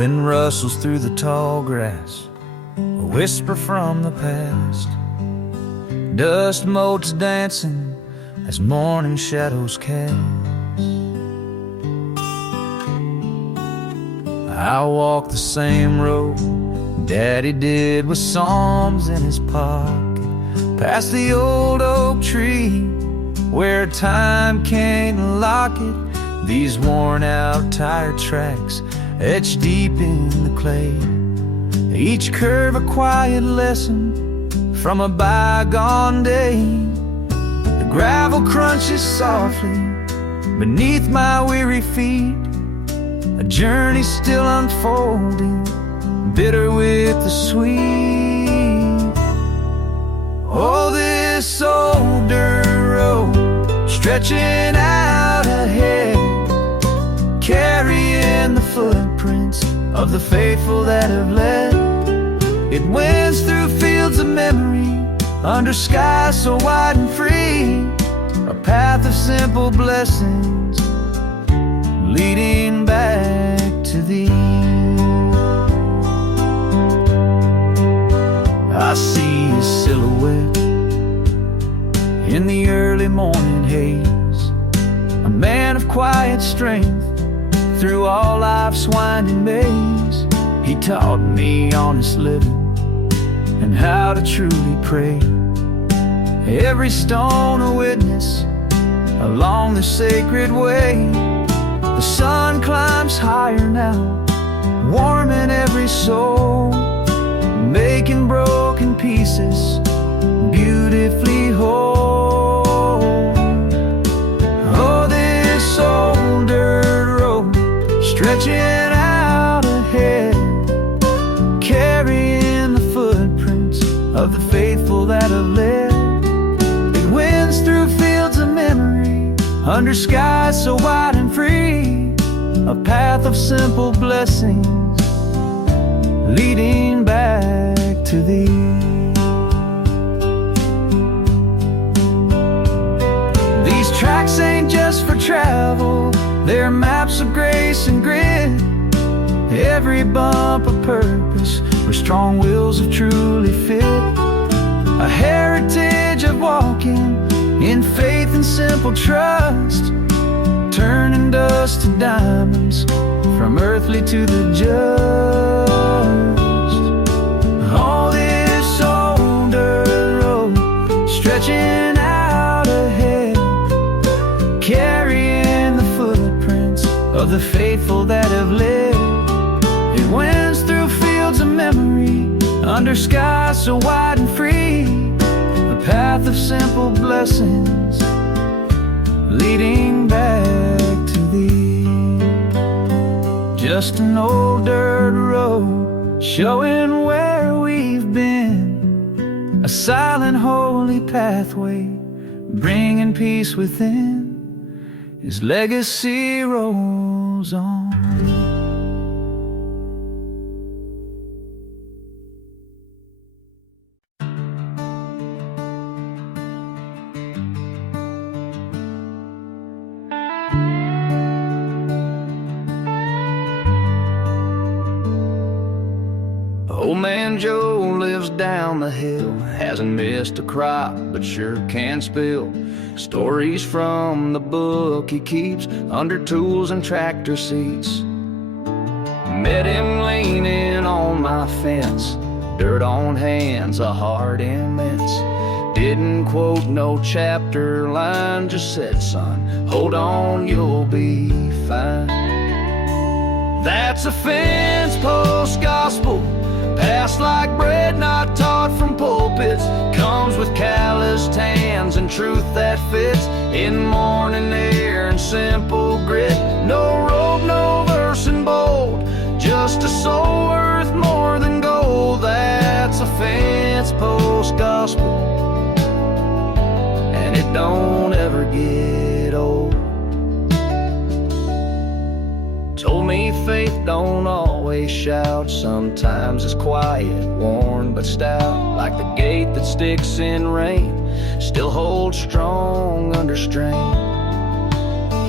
Wind rustles through the tall grass, a whisper from the past. Dust motes dancing as morning shadows cast. I walk the same road Daddy did with Psalms in his pocket, past the old oak tree where time can't lock it. These worn out tire tracks etched deep in the clay, each curve a quiet lesson from a bygone day. The gravel crunches softly beneath my weary feet, a journey still unfolding, bitter with the sweet. Oh, this old dirt road stretching out ahead, carrying the footprints of the faithful that have led. It winds through fields of memory, under skies so wide and free, a path of simple blessings leading back to thee. I see his silhouette in the early morning haze, a man of quiet strength through all life's winding maze. He taught me honest living and how to truly pray, every stone a witness along the sacred way. The sun climbs higher now, warming every soul, making broken pieces beautifully whole. Oh, this old dirt road stretching out ahead, carrying the footprints of the faithful that have led. It winds through fields of memory, under skies so wide and free, a path of simple blessings leading back to thee. These tracks ain't just for travel, they're maps of grace and grit, every bump a purpose where strong wills have truly fit, a heritage of walking in faith and simple trust, turning dust to diamonds, from earthly to the just. All this old dirt road stretching out ahead, carrying the footprints of the faithful that have led. It winds through fields of memory, under skies so wide and free, a path of simple blessings leading back to thee. Just an old dirt road showing where we've been, a silent holy pathway bringing peace within. His legacy rolls on. Old man Joe lives down the hill, hasn't missed a crop, but sure can spill stories from the book he keeps under tools and tractor seats. Met him leaning on my fence, dirt on hands, a heart immense. Didn't quote no chapter line, just said, son, hold on, you'll be fine. That's a fence post gospel, passed like bread, not taught from pulpits. Comes with calloused hands and truth that fits in morning air and simple grit. No robe, no verse in bold, just a soul worth more than gold. That's a fence post gospel, and it don't ever get old. Told me faith don't always shout, sometimes it's quiet, worn but stout, like the gate that sticks in rain, still holds strong under strain.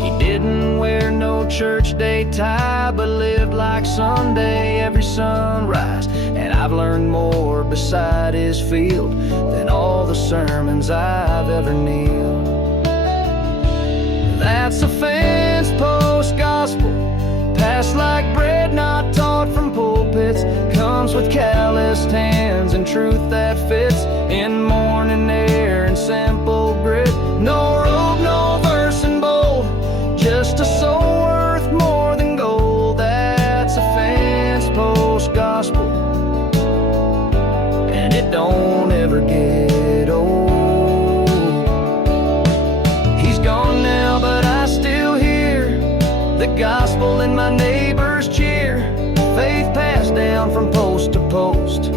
He didn't wear no church day tie, but lived like Sunday every sunrise. And I've learned more beside his field than all the sermons I've ever kneeled. That's a fence post gospel, passed like bread not taught from pulpits. Comes with calloused hands and truth that fits in morning air and simple grit. No robe, no verse in bold, just a soul worth more than gold. That's a fence post gospel, and it don't ever get old. He's gone now, but I still hear the gospel in my neighbor's cheer. Faith passed down from post to post,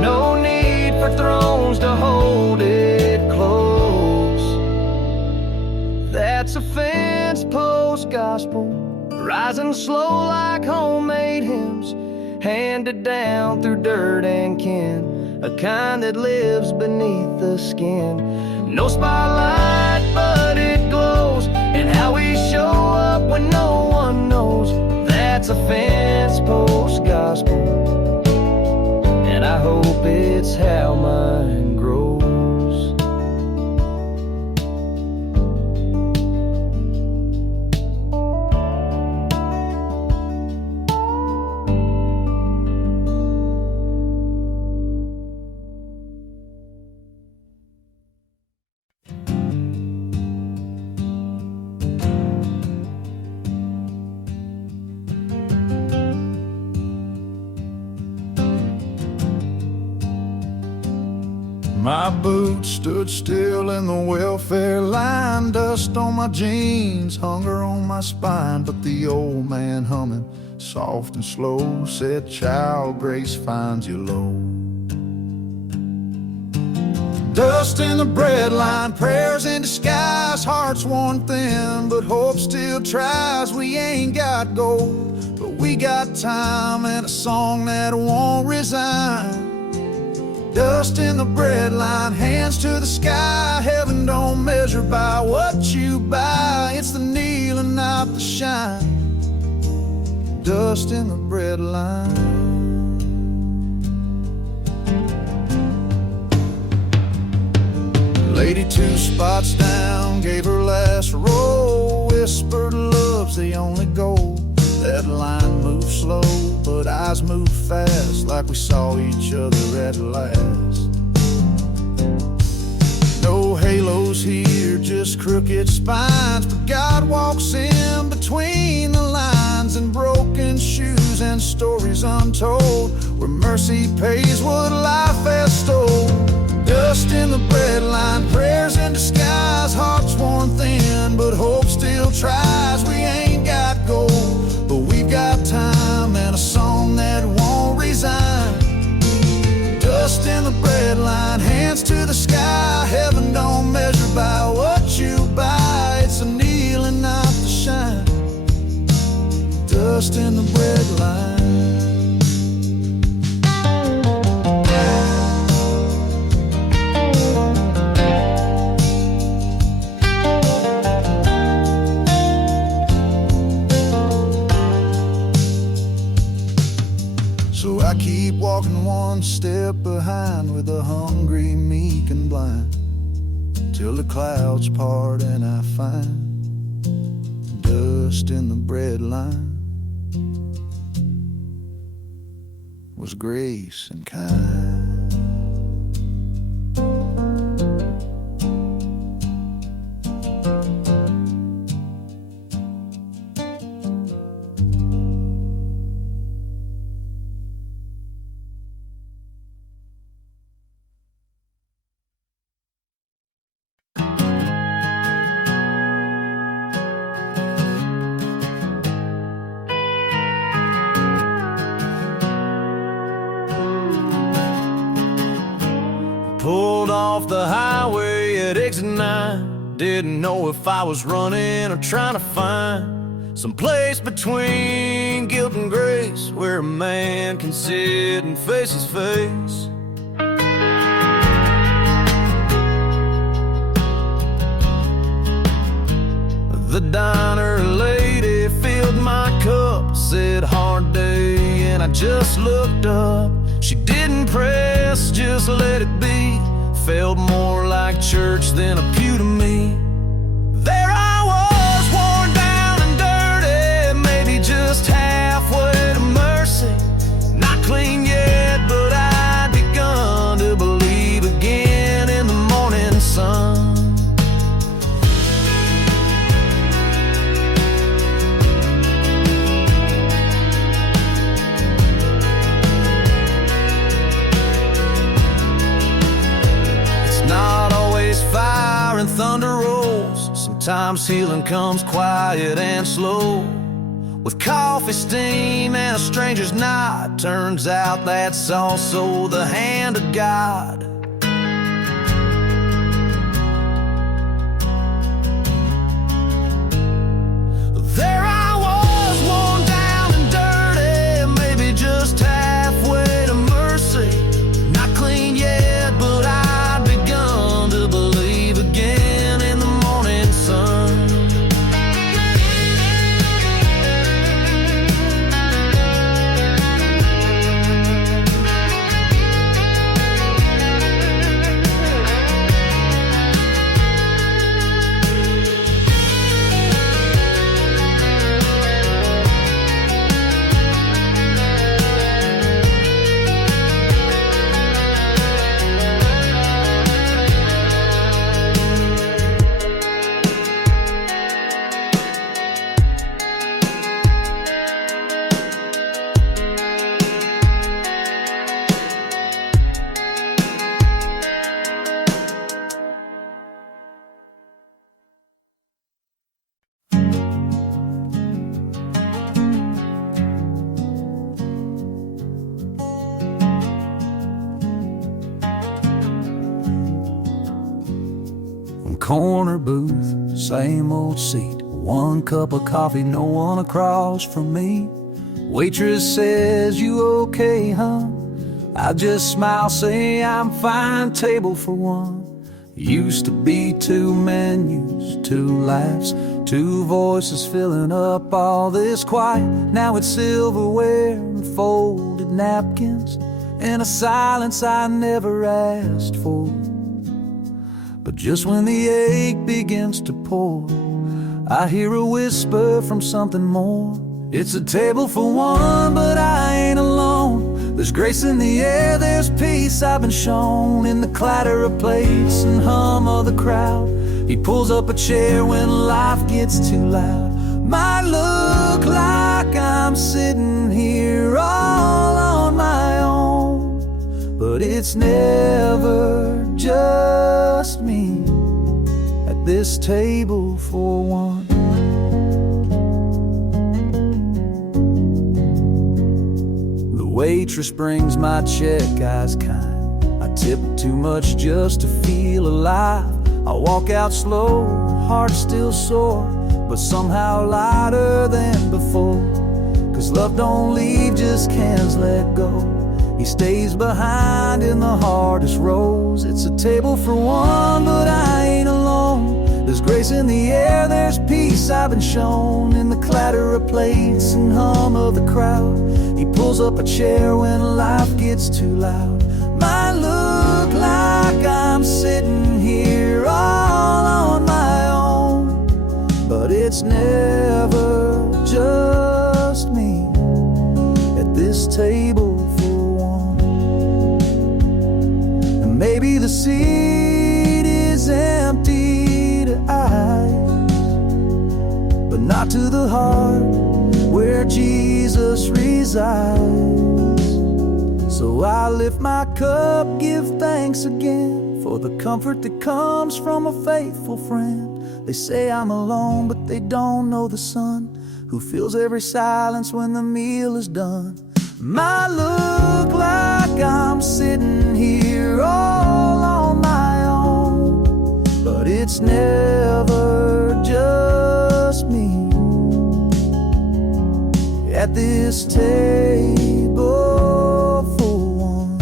no need for thrones to hold it close. That's a fence post gospel, rising slow like homemade hymns, handed down through dirt and kin, a kind that lives beneath the skin. No spotlight, but it glows, and how we show up when no one knows. That's a fence post gospel, and I hope it's how mine grows. My boots stood still in the welfare line, dust on my jeans, hunger on my spine. But the old man humming, soft and slow, said, "Child, grace finds you low." Dust in the breadline, prayers in disguise, hearts worn thin, but hope still tries. We ain't got gold, but we got time and a song that won't resign. Dust in the breadline, hands to the sky. Heaven don't measure by what you buy, it's the kneeling, not the shine. Dust in the breadline. Lady 2 spots down, gave her last roll, whispered love's the only goal. That line moved slow, but eyes moved fast, like we saw each other at last. No halos here, just crooked spines, but God walks in between the lines, and broken shoes and stories untold, where mercy pays what life has stole. Dust in the breadline, prayers in disguise, hearts worn thin, but hope still tries. We ain't got gold, but we've got time and a song that won't resign. Dust in the breadline, hands to the sky. Heaven don't measure by what you buy, it's a kneeling, not the shine. Dust in the breadline. So I keep walking one step behind, with the hungry, meek and blind, till the clouds part and I find dust in the breadline was grace and kind. Pulled off the highway at exit 9. Didn't know if I was running or trying to find some place between guilt and grace, where a man can sit and face his face. The diner just looked up. She didn't press, just let it be. Felt more like church than a pew to me. There I was, worn down and dirty, maybe just halfway to mercy. Not clean yet, but I'd begun to believe again in the morning sun. Not always fire and thunder rolls. Sometimes healing comes quiet and slow. With coffee steam and a stranger's nod. Turns out that's also the hand of God. There I was, worn down and dirty, maybe just halfway to mercy. Not clean yet, but I'd begun to believe again in the morning sun. Corner booth, same old seat. One cup of coffee, no one across from me. Waitress says, "You okay, huh?" I just smile, say, "I'm fine, table for one." Used to be 2 menus, 2 laughs, 2 voices filling up all this quiet. Now it's silverware and folded napkins, and a silence I never asked for. But just when the ache begins to pour, I hear a whisper from something more. It's a table for one, but I ain't alone. There's grace in the air, there's peace I've been shown. In the clatter of plates and hum of the crowd, he pulls up a chair when life gets too loud. Might look like I'm sitting here all on my own, but it's never just me at this table for one. The waitress brings my check, eyes kind. I tip too much just to feel alive. I walk out slow, heart still sore, but somehow lighter than before. 'Cause love don't leave, just can't let go. He stays behind in the hardest rows. It's a table for one, but I ain't alone. There's grace in the air, there's peace I've been shown. In the clatter of plates and hum of the crowd, he pulls up a chair when life gets too loud. Might look like I'm sitting here all on my own, but it's never just me at this table. Maybe the seat is empty to eyes, but not to the heart where Jesus resides. So I lift my cup, give thanks again for the comfort that comes from a faithful friend. They say I'm alone, but they don't know the Son who fills every silence when the meal is done. Might look like I'm sitting here all on my own, but it's never just me at this table for one.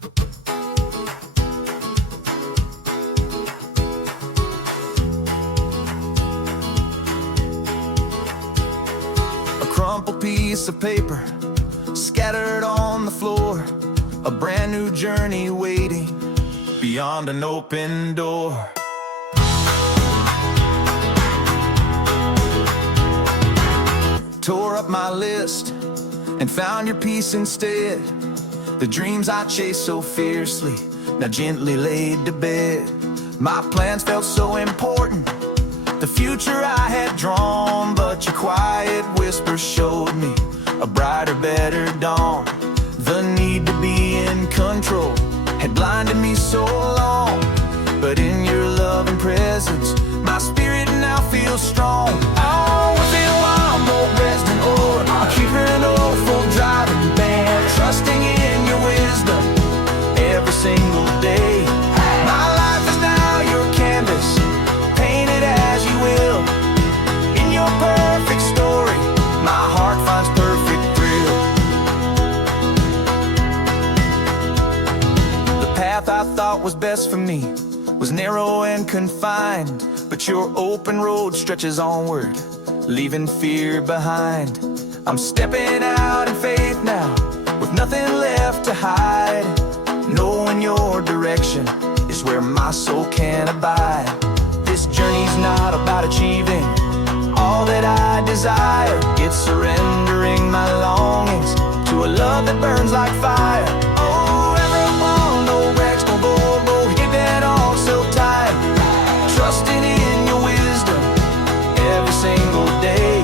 A crumpled piece of paper scattered on the floor, a brand new journey waiting beyond an open door. Tore up my list and found your peace instead. The dreams I chased so fiercely, now gently laid to bed. My plans felt so important, the future I had drawn, but your quiet whisper showed me a brighter, better dawn. The need to be in control had blinded me so long, but in your love and presence, my spirit now feels strong. Oh, I feel I'm no resident or I'm keeping an old full driving band, trusting in your wisdom every single day. My life is now your canvas, paint it as you will. In your perfect story, my heart finds perfect thrill. The path I thought was best for me was narrow and confined, but your open road stretches onward, leaving fear behind. I'm stepping out in faith now, with nothing left to hide, knowing your direction is where my soul can abide. This journey's not about achieving all that I desire, it's surrendering my longings to a love that burns like fire. Oh, everyone, no Rex, no Volvo, keep it all so tight, trusting in your wisdom every single day.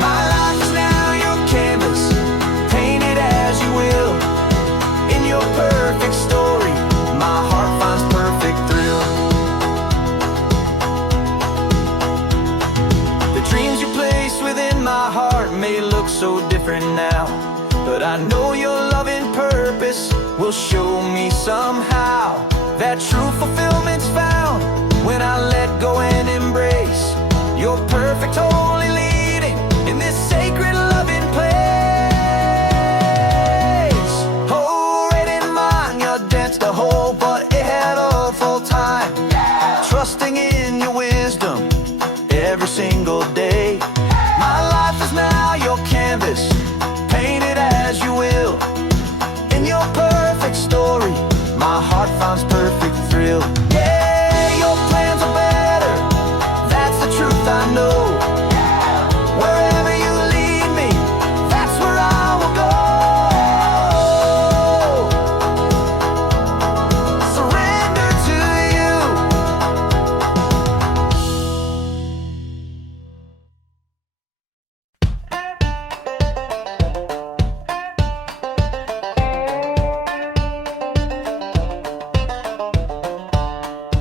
My life is now your canvas, paint it as you will. In your perfect story, my heart finds perfect thrill. The dreams you place within my heart may look so different now, but I know your loving purpose will show me somehow that true fulfillment's found when I let go and embrace your perfect holy leading in this sacred loving place. Oh, right in mind, your dance to hold, but it had a full time. Trusting in your wisdom every single day. My life is now your canvas, paint it as you will. In your perfect story, my heart finds perfect thrill. Yeah, your plans are better, that's the truth I know. Wherever you lead me, that's where I will go. Surrender to you.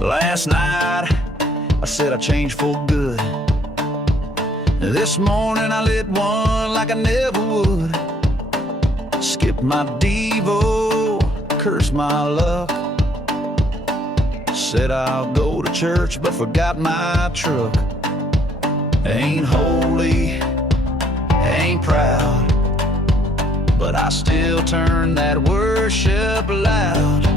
Last night, I said I changed for good. This morning I lit one like I never would. Skipped my Devo, cursed my luck. Said I'll go to church but forgot my truck. Ain't holy, ain't proud, but I still turn that worship loud.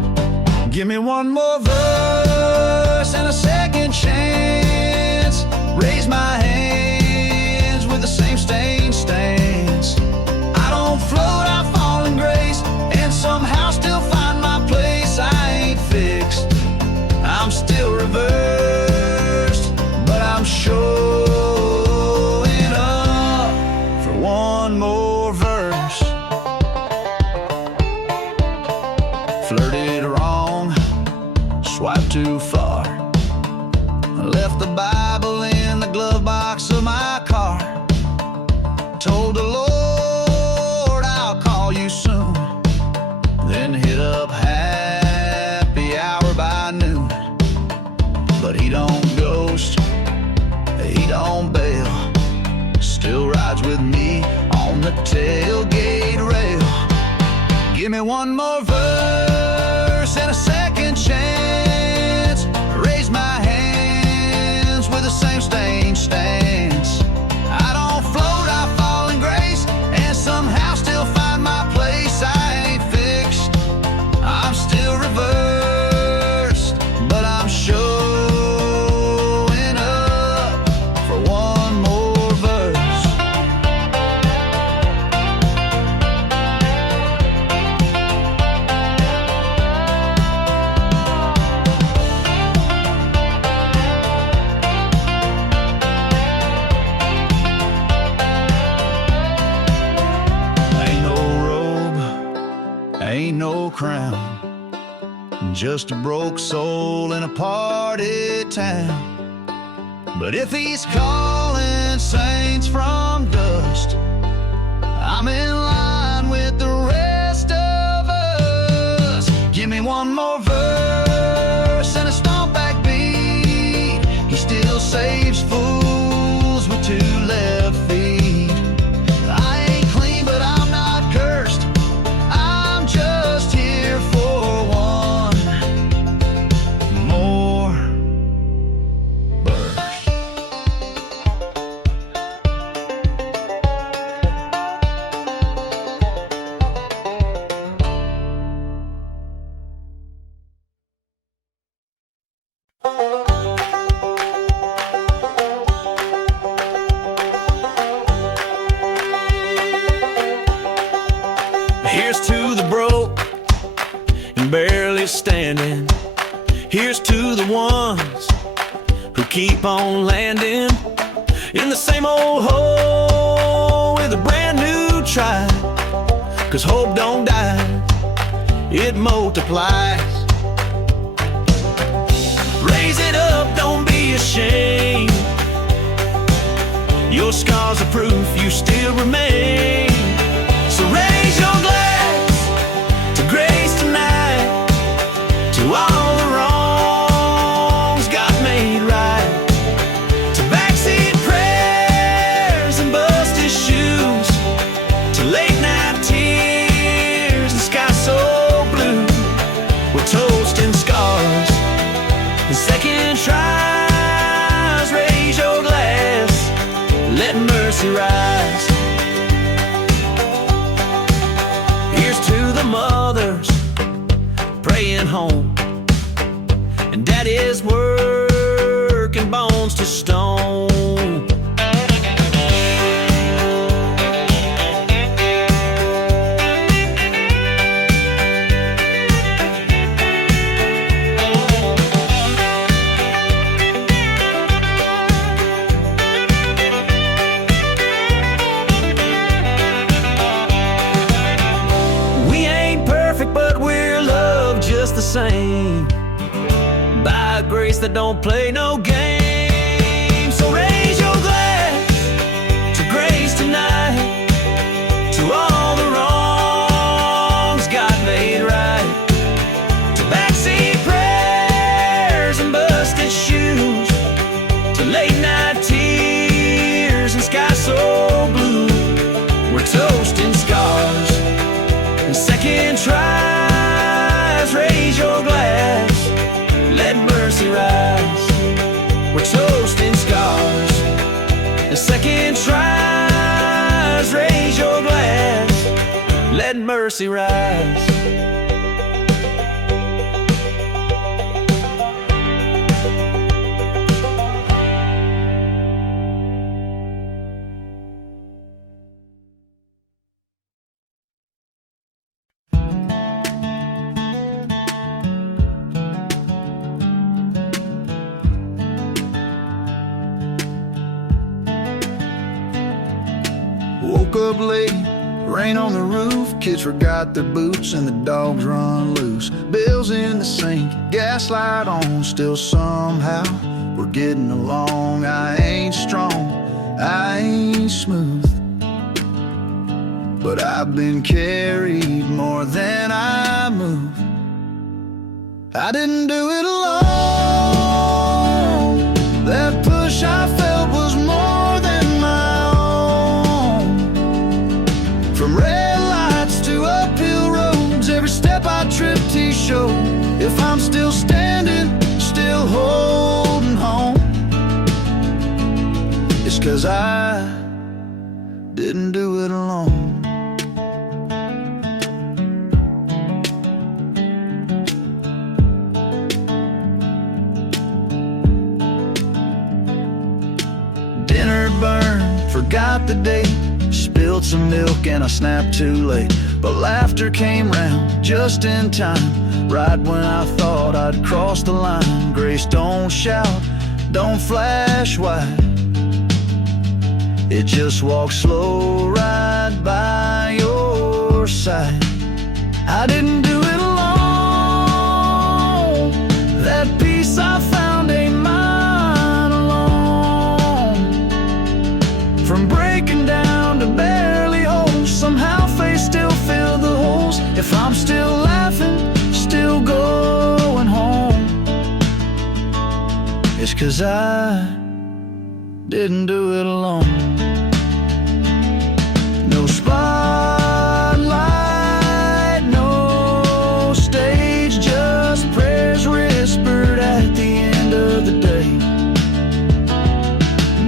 Give me one more verse and a second chance. Raise my hands with the same stained stance. I don't float, I fall in grace, and somehow still find my place. I ain't fixed, I'm still reversed, but I'm showing up for one more verse. Flirted wrong, swiped too far, left the Bible in the glove box of my car. Told the Lord I'll call you soon, then hit up happy hour by noon. But he don't ghost, he don't bail, still rides with me on the tailgate rail. Give me one more verse and a second chance. Raise my hands with the same stained stance. I don't float, I fall in grace, and somehow still find my place. I ain't fixed, I'm still crown. Just a broke soul in a party town. But if he's calling saints from dust, I'm in line with the rest of us. Give me one more verse and a stomp back beat. He still saves fools with two left feet. I ain't clean, but I'm not cursed. I'm just here for one more verse. Here's to the broke and barely standing. Here's to the ones who keep on landing in the same old hole with a brand new try. 'Cause hope don't die, it multiplies. Raise it up, don't be ashamed. Your scars are proof you still remain. So raise your glass to grace tonight, to all the wrongs God made right, to backseat prayers and busted shoes, to late night tears and sky so blue. We're toasting scars and second tries. Raise your glass, let mercy rise. Here's to the mothers praying home, and daddy's working bones to stone. Same by grace that don't play no game. So raise your glass to grace tonight, to all the wrongs God made right, to backseat prayers and busted shoes, to late night tears and sky so blue. We're toasting scars and second tries. Raise your glass, let mercy rise. We're toasting scars and second tries. Raise your glass, let mercy rise. Woke up late, rain on the roof, kids forgot their boots and the dogs run loose. Bills in the sink, gaslight on, still somehow we're getting along. I ain't strong, I ain't smooth, but I've been carried more than I move. I didn't do it alone, that push I felt was more than my own. From red lights to uphill roads, every step I tripped he showed. If I'm still standing, still holding home, it's 'cause I didn't do it alone. Dinner burned, forgot the date, spilled some milk and I snapped too late. But laughter came round just in time, right when I thought I'd crossed the line. Grace don't shout, don't flash wide, it just walks slow right by your side. I didn't do it alone, wish, 'cause I didn't do it alone. No spotlight, no stage, just prayers whispered at the end of the day.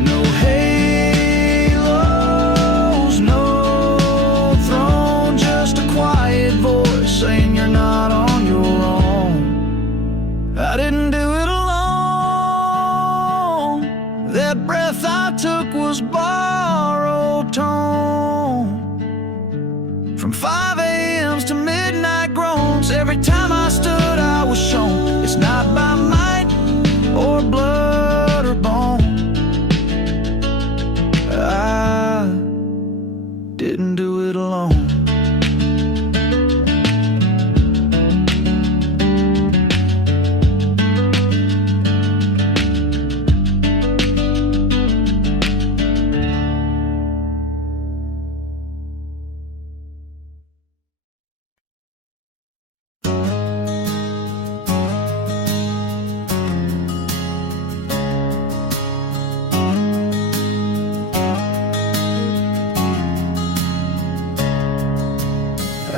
No halos, no throne, just a quiet voice saying you're not on your own. I didn't do it alone. That breath I took was borrowed tone. From 5 a.m.s to midnight groans, every time I stood I was shown it's not by might or blood or bone. I didn't do it alone.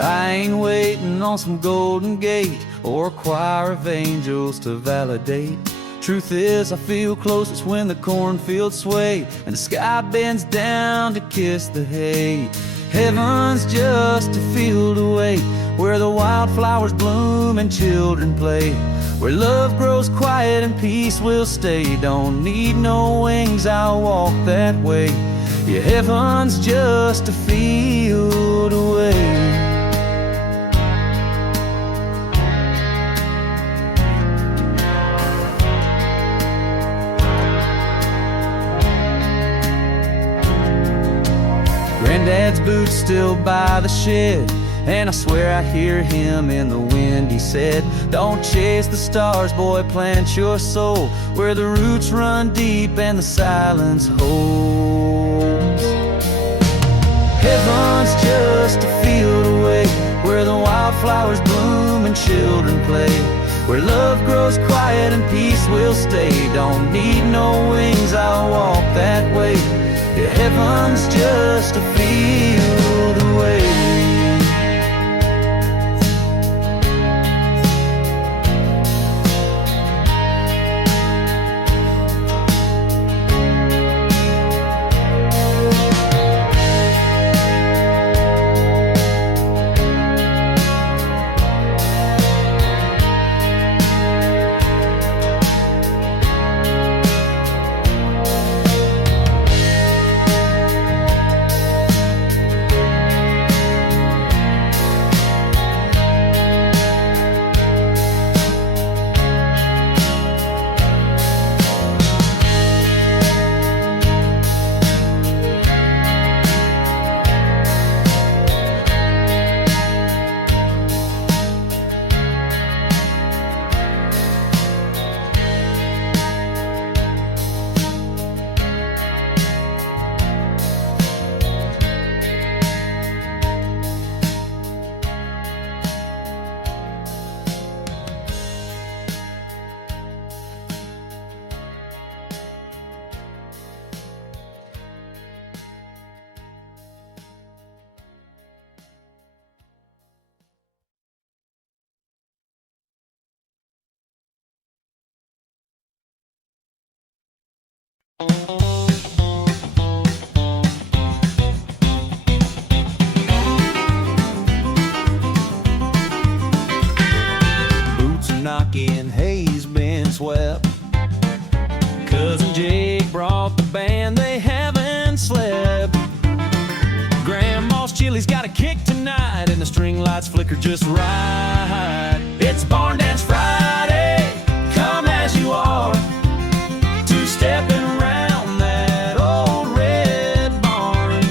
I ain't waiting on some golden gate or a choir of angels to validate. Truth is, I feel closest when the cornfields sway and the sky bends down to kiss the hay. Heaven's just a field away where the wildflowers bloom and children play, where love grows quiet and peace will stay. Don't need no wings, I'll walk that way. Yeah, heaven's just a field away. Granddad's boots still by the shed, and I swear I hear him in the wind. He said, don't chase the stars, boy, plant your soul where the roots run deep and the silence holds. Heaven's just a field away where the wildflowers bloom and children play, where love grows quiet and peace will stay. Don't need no wings, I'll walk that way. Yeah, heaven's just a field away. Boots are knocking, hay's been swept. Cousin Jake brought the band, they haven't slept. Grandma's chili's got a kick tonight, and the string lights flicker just right. It's Barn Dance Friday, come as you are, two-stepping around that old red barn.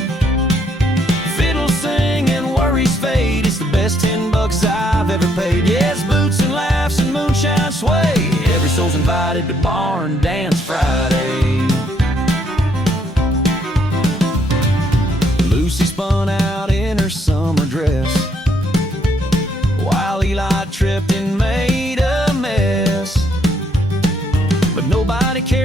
Fiddle sing and worries fade, it's the best $10 I've ever paid. Yes, boots and laughs and moonshine sway, every soul's invited to Barn Dance Friday. Lucy spun out in her summer dress, while Eli tripped and made a mess. But nobody cared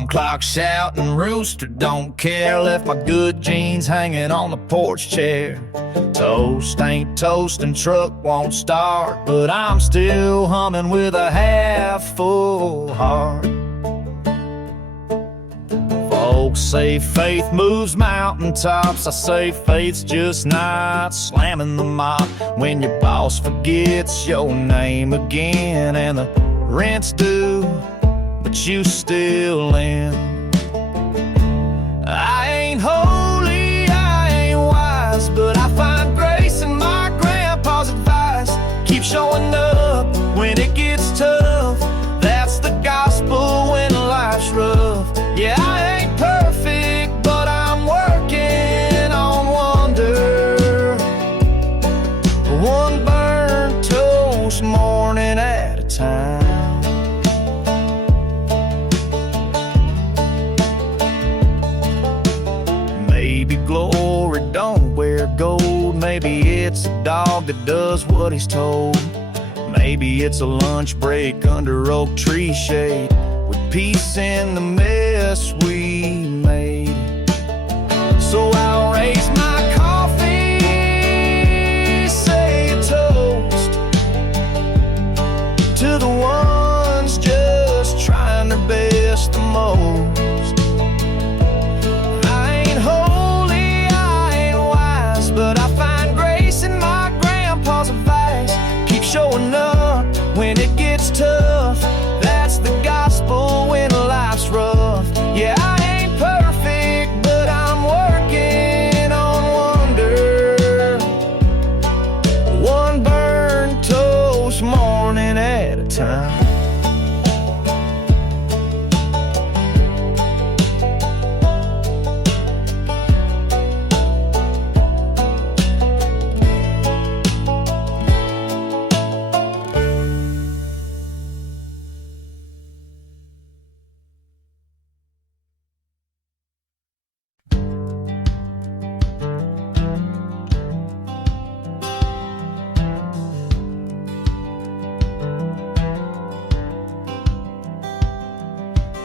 Alarm clock shouting, rooster don't care. Left my good jeans hanging on the porch chair. Toast ain't toasting, truck won't start, but I'm still humming with a half full heart. Folks say faith moves mountaintops. I say faith's just not slamming the mop when your boss forgets your name again and the rent's due, but you still in. I ain't holy, I ain't wise, but I find grace in my grandpa's advice. Keep showing up when it gets tough. That's the gospel when life's rough. Yeah, I ain't perfect, but I'm working on wonder. One burnt toast morning at a time. Maybe glory don't wear gold. Maybe it's a dog that does what he's told. Maybe it's a lunch break under oak tree shade with peace in the mess we made. So I'll raise my coffee, say a toast to the ones just trying their best the most. I ain't holy, I ain't wise, but I find grace in my grandpa's advice. Keep showing up when it gets tough. That's the gospel when life's rough. Yeah, I ain't perfect, but I'm working on wonder. One burnt toast morning at a time.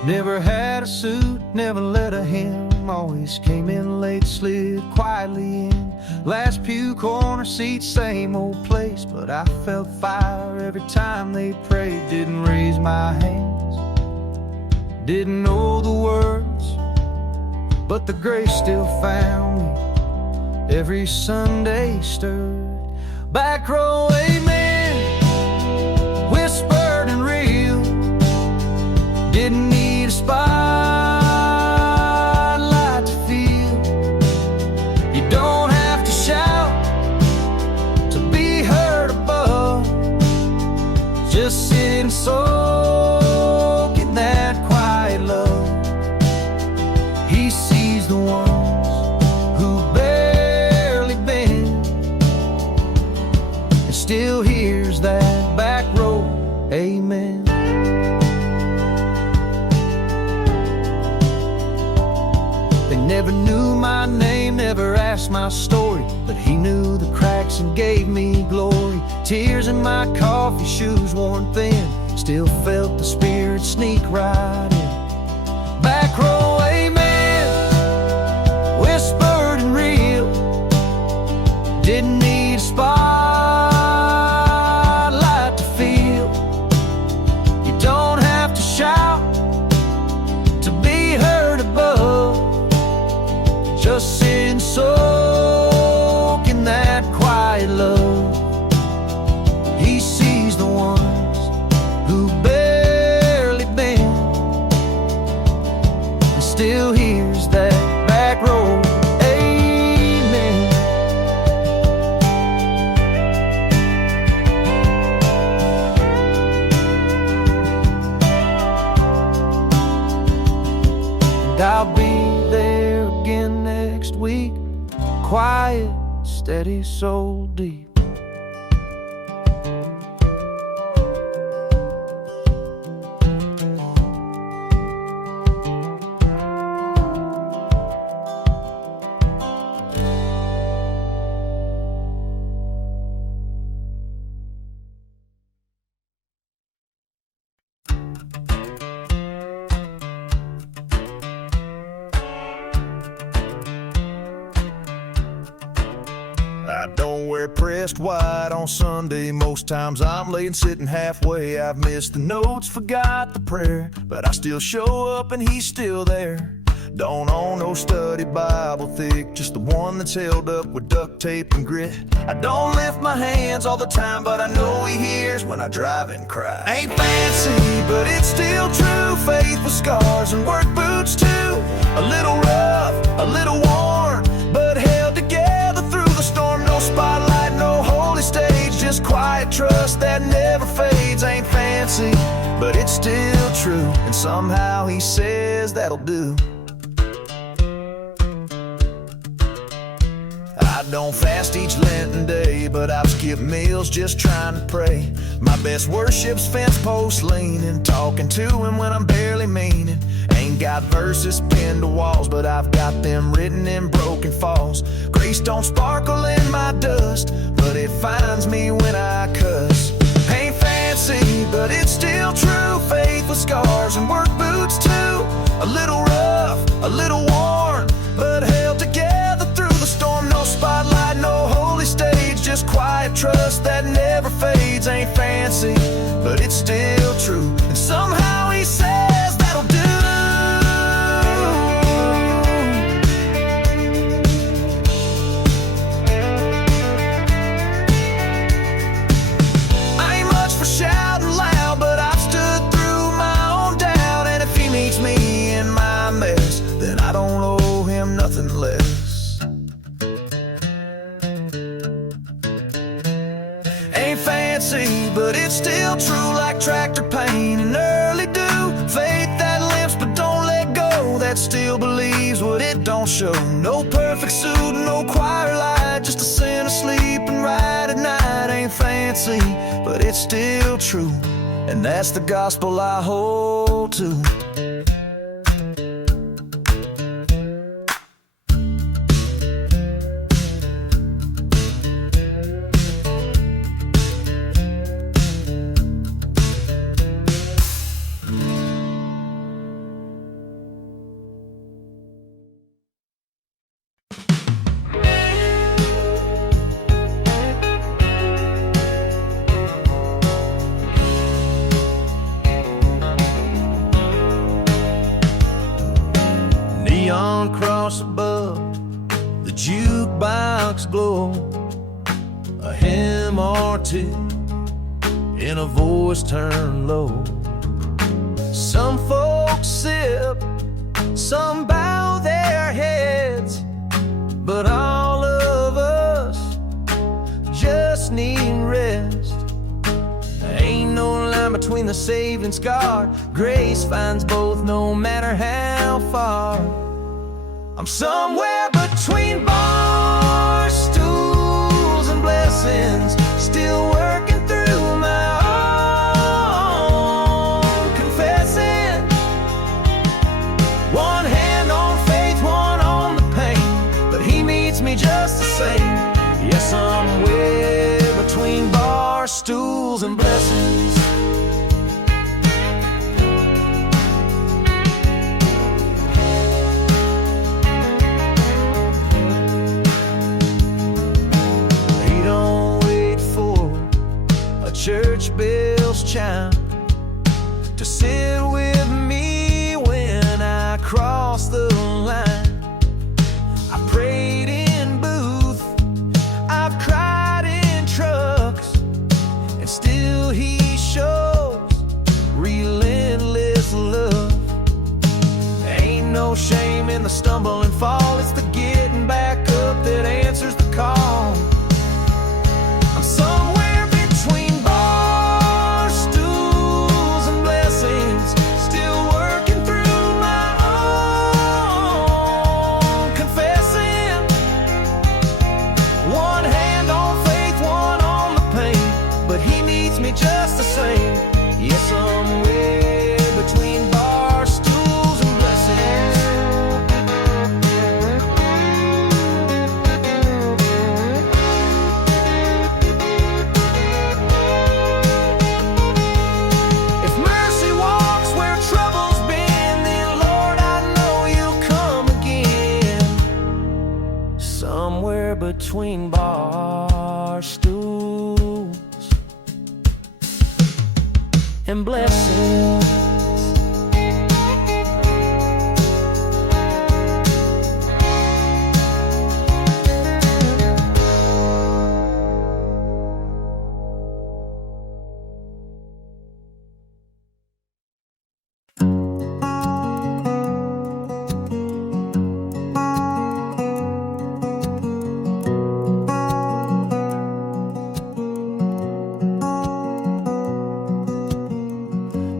Never had a suit, never let a hymn. Always came in late, slid quietly in. Last pew, corner seat, same old place. But I felt fire every time they prayed. Didn't raise my hands, didn't know the words, but the grace still found me. Every Sunday stirred. Back row, amen, whispered and real. Didn't need a spotlight to feel. You don't have to shout to be heard above. Just sit and soak in that quiet love. He sees the ones who barely bend and still hears that back row, amen. Never knew my name, never asked my story, but he knew the cracks and gave me glory. Tears in my coffee, shoes worn thin, still felt the spirit sneak right in. Back row, amen, whispered and real. Didn't need a spotlight to feel. You don't have to shout to be heard above. Just sit and soak in that quiet love. He sees the ones who barely bend and still hears that back row, amen. And I'll be there again next week. Quiet, steady, soul deep. very pressed white on Sunday. Most times I'm laying sitting halfway. I've missed the notes, forgot the prayer, but I still show up and he's still there. Don't own no study Bible thick, just the one that's held up with duct tape and grit. I don't lift my hands all the time, but I know he hears when I drive and cry. Ain't fancy, but it's still true. Faith with scars and work boots too. A little rough, a little worn, but held together through the storm. No spotlight, no holy stage, just quiet trust that never fades. Ain't fancy, but it's still true, and somehow he says that'll do. I don't fast each Lenten day, but I've skipped meals just trying to pray. My best worship's fence post leaning, talking to him when I'm barely meaning. Ain't got verses pinned to walls, but I've got them written in broken falls. Grace don't sparkle in my dust, but it finds me when I cuss. Ain't fancy, but it's still true. Faith with scars and work boots too. A little rough, a little worn, but held together through the storm. No spotlight, no holy stage, just quiet trust that never fades. Ain't fancy, but it's still true, and somehow he says that'll do. I ain't much for shouting loud, but I've stood through my own doubt, and if he meets me in my mess, then I don't owe him nothing less. Ain't fancy, but it's still true, like tractor paint and early dew. Faith that limps but don't let go, that still believes what it don't show. No perfect suit, no choir light, just a sinner sleeping right at night. Ain't fancy, but it's still true, and that's the gospel I hold to. Neon cross above, the jukebox glow, a hymn or two in a voice turned low. Some folks sip, some bow their heads, but all of us just need rest. Ain't no line between the saved and scarred. Grace finds both no matter how far. I'm somewhere between bar stools and blessings, still working through my own confessing. One hand on faith, one on the pain, but he meets me just the same. Yes, somewhere between bar stools and blessings. Church bells chime to sit with me when I cross the line. I prayed in booth, I've cried in trucks, and still he shows relentless love. Ain't no shame in the stumble and fall, it's the getting back up that answers the call. I'm somewhere between bar stools and blessings, still working through my own confessing. One hand on faith, one on the pain, but he needs me just the same. Yes, somewhere between bar stools and blessings. Between bar them blessings.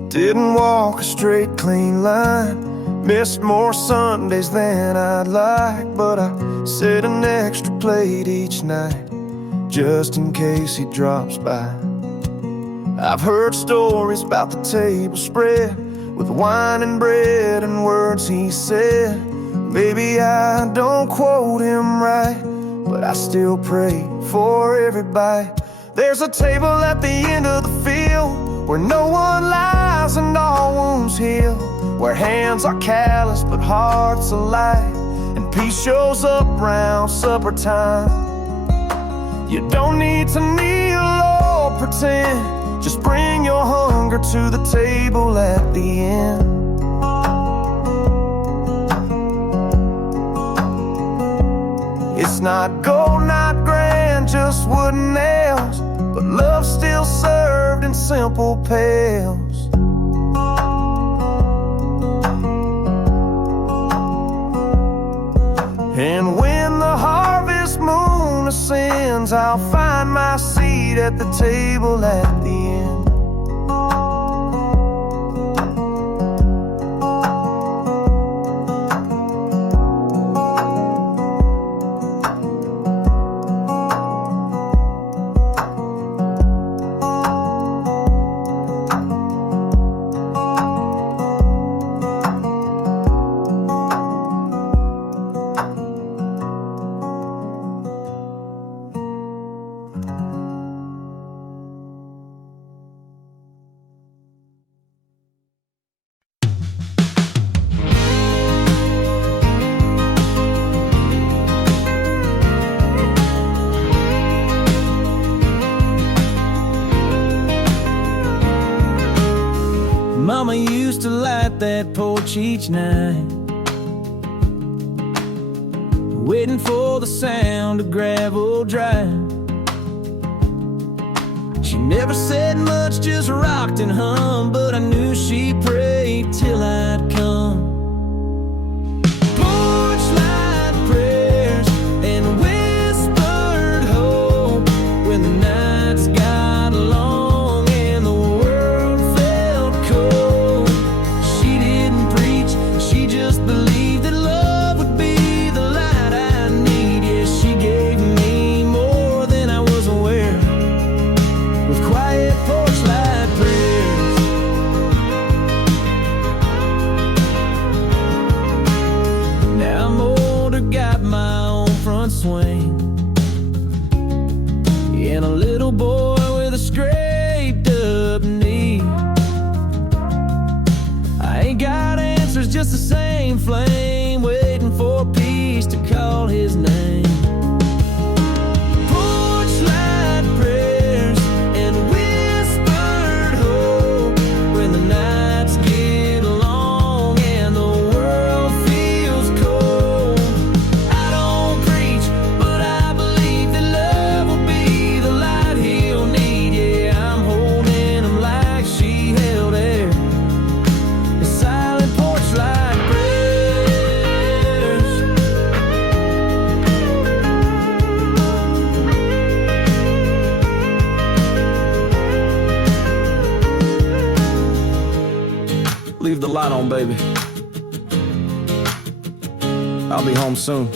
Didn't walk a straight, clean line. Missed more Sundays than I'd like, but I set an extra plate each night, just in case he drops by. I've heard stories about the table spread, with wine and bread and words he said. Maybe I don't quote him right, but I still pray for every bite. There's a table at the end of the field, where no one lies and all wounds heal, where hands are callous but hearts are light, and peace shows up round supper time. You don't need to kneel or pretend, just bring your hunger to the table at the end. It's not gold, not grand, just wooden nails, but love still served in simple pails. And when the harvest moon ascends, I'll find my seat at the table at the end. Mama used to light that porch each night, waiting for the sound of gravel drive. She never said much, just rocked and hummed, but I knew she prayed till I'd come. Porch light prayers and whispered hope when the nights got long and the world felt cold. She didn't preach, she just believed that love would be the light I need. Yeah, she gave me more than I was aware, with quiet porch light prayers. Now I'm older, got my own front swing, and a little boy with a scraped up knee. I ain't got answers, just the same flame, waiting for peace to call his name. Porch light prayers and whispered hope when the nights get long and the world feels cold. I don't preach, but I believe that love will be the light he'll need. Yeah, I'm holding him like she held air. The silent porch light prayers. Leave the light on, baby. I'll be home soon.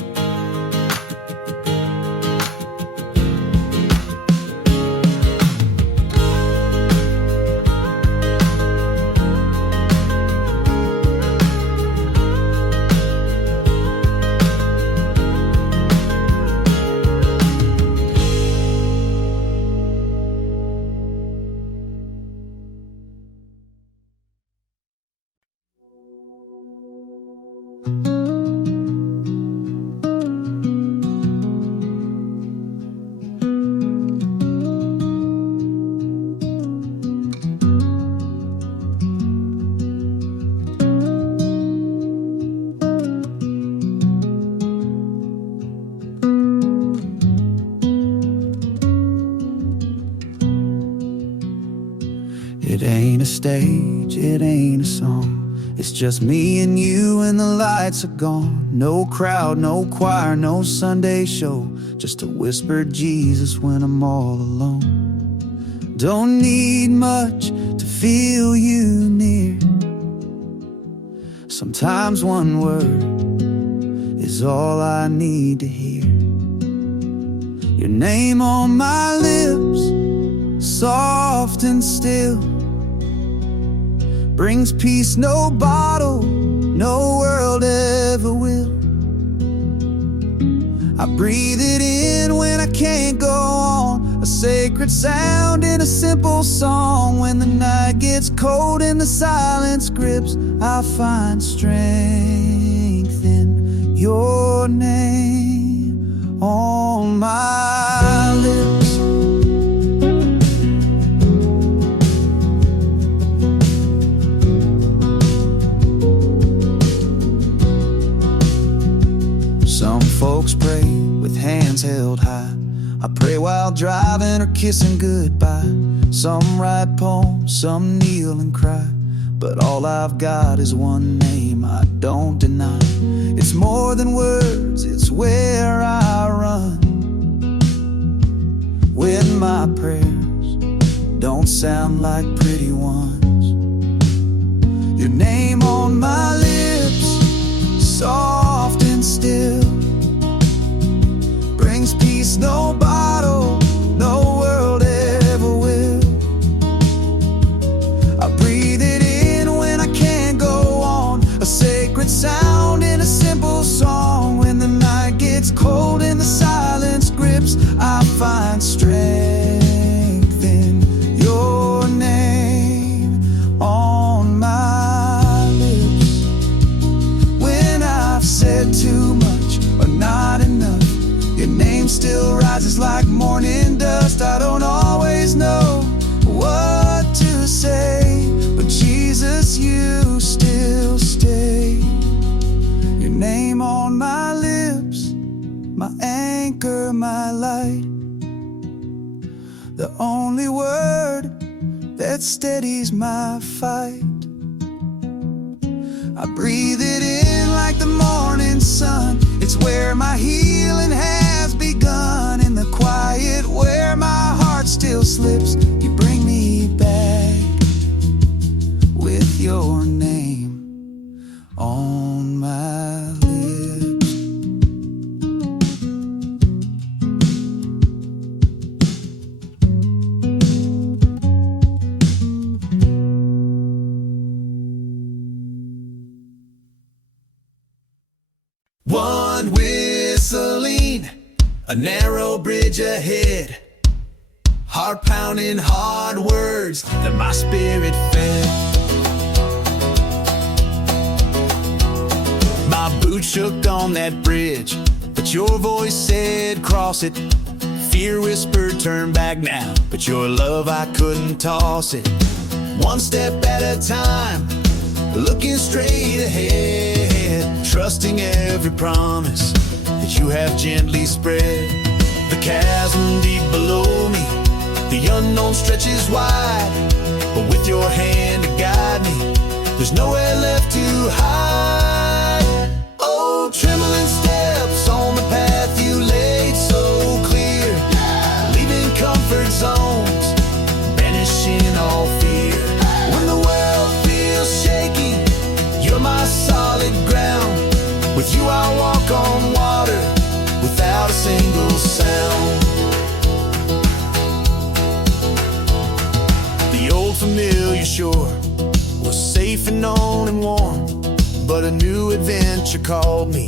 stage, it ain't a song. It's just me and you and the lights are gone. No crowd, no choir, no Sunday show. Just a whispered Jesus when I'm all alone. Don't need much to feel you near. Sometimes one word is all I need to hear. Your name on my lips, soft and still, brings peace no bottle, no world ever will. I breathe it in when I can't go on, a sacred sound in a simple song. When the night gets cold and the silence grips, I find strength in your name on my lips. Some folks pray with hands held high. I pray while driving or kissing goodbye. Some write poems, some kneel and cry. But all I've got is one name I don't deny. It's more than words, it's where I run when my prayers don't sound like pretty ones. Your name on my lips, soft and still, brings peace no bottle, no world ever will. I breathe it in when I can't go on, a sacred sound in a simple song. When the night gets cold and the silence grips, I find strength in your name on my lips. When I've said too much or not enough, your name still rises like morning dust. I don't always know what to say, but Jesus, you still stay. Your name on my lips, my anchor, my light, the only word that steadies my fight. I breathe it in like the morning sun. It's where my healing has begun. In the quiet where my heart still slips, you bring me back with your name on my lips. One whistling, a narrow bridge ahead, heart pounding hard words that my spirit fed. My boots shook on that bridge, but your voice said cross it. Fear whispered turn back now, but your love I couldn't toss it. One step at a time, looking straight ahead, trusting every promise that you have gently spread. The chasm deep below me, the unknown stretches wide, but with your hand to guide me, there's nowhere left to hide. Oh, trembling steps on the path you laid so clear, leaving comfort zones, banishing all fear. When the world feels shaky, you're my solid ground. With you I walk on water without a single sound. The old familiar shore was safe and known and warm, but a new adventure called me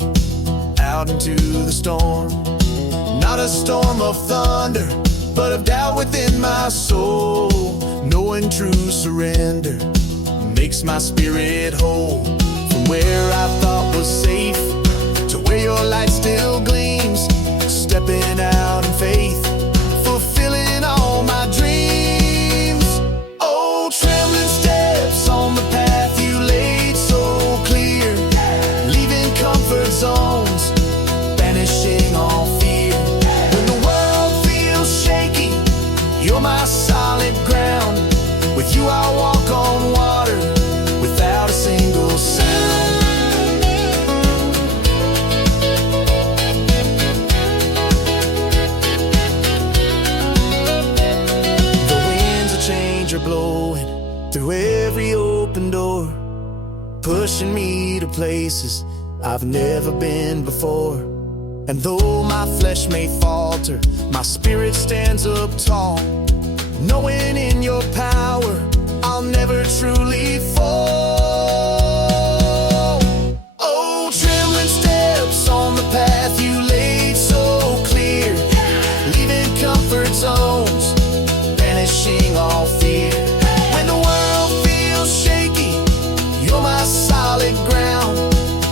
out into the storm. Not a storm of thunder, but of doubt within my soul. Knowing true surrender makes my spirit whole. From where I thought was safe to where your light still gleams, stepping out in faith, fulfilling all my dreams. Oh, trembling steps on the path you laid so clear, leaving comfort zones, banishing all fear. When the world feels shaky, you're my solid ground. With you I walk on water open door, pushing me to places I've never been before. And though my flesh may falter, my spirit stands up tall, knowing in your power I'll never truly fall. Oh, trembling steps on the path you laid so clear, leaving comfort zones, banishing all fear. When the world feels shaky, you're my solid ground.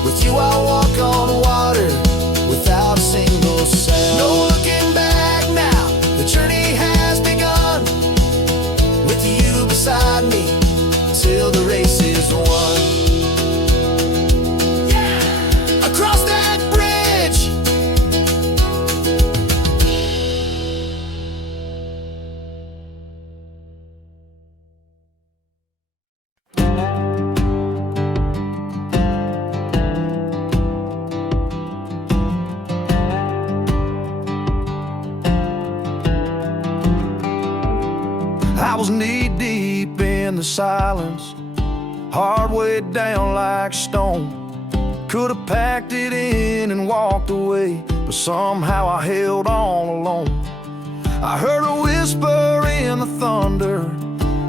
With you I'll walk on water without a single sound. No looking back now, the journey has begun. With you beside me, till the race is won. Yeah! Across that bridge, I was knee-deep in the silence, hard weighed down like stone. Could have packed it in and walked away, but somehow I held on alone. I heard a whisper in the thunder,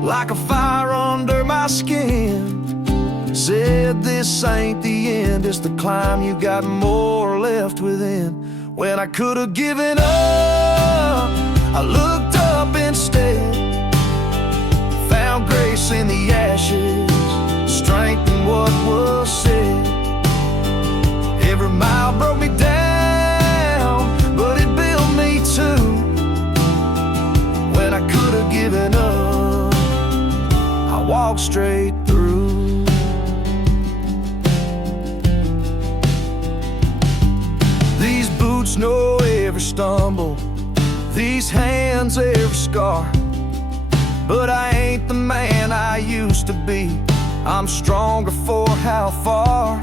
like a fire under my skin. Said this ain't the end, it's the climb, you got more left within. When I could have given up, I looked up instead, found grace in the ashes, strength in what was said. Every mile broke me down, but it built me too. When I could have given up, I walked straight through. These boots know every stumble, these hands every scar. But I ain't the man I used to be, I'm stronger for how far.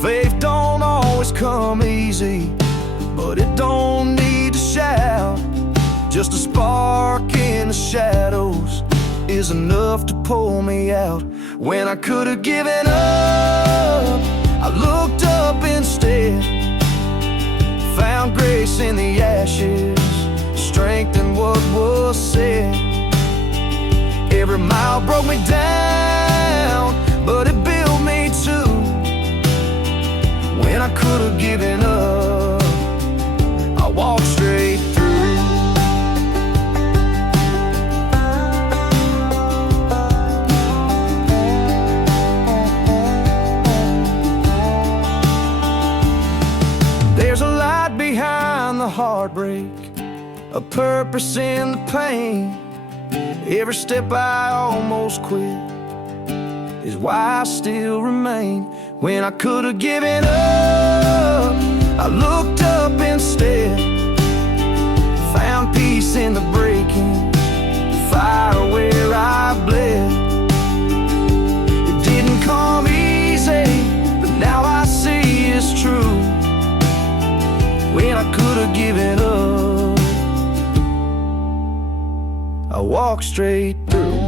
Faith don't always come easy, but it don't need to shout. Just a spark in the shadows is enough to pull me out. When I could have given up, I looked up instead, found grace in the ashes, strength in what was said. Every mile broke me down, but it built me too. When I could have given up, I walked straight through. There's a light behind the heartbreak, a purpose in the pain. Every step I almost quit is why I still remain. When I could have given up, I looked up instead, found peace in the breaking, fire where I bled. It didn't come easy, but now I see it's true. When I could have given up, I walk straight through.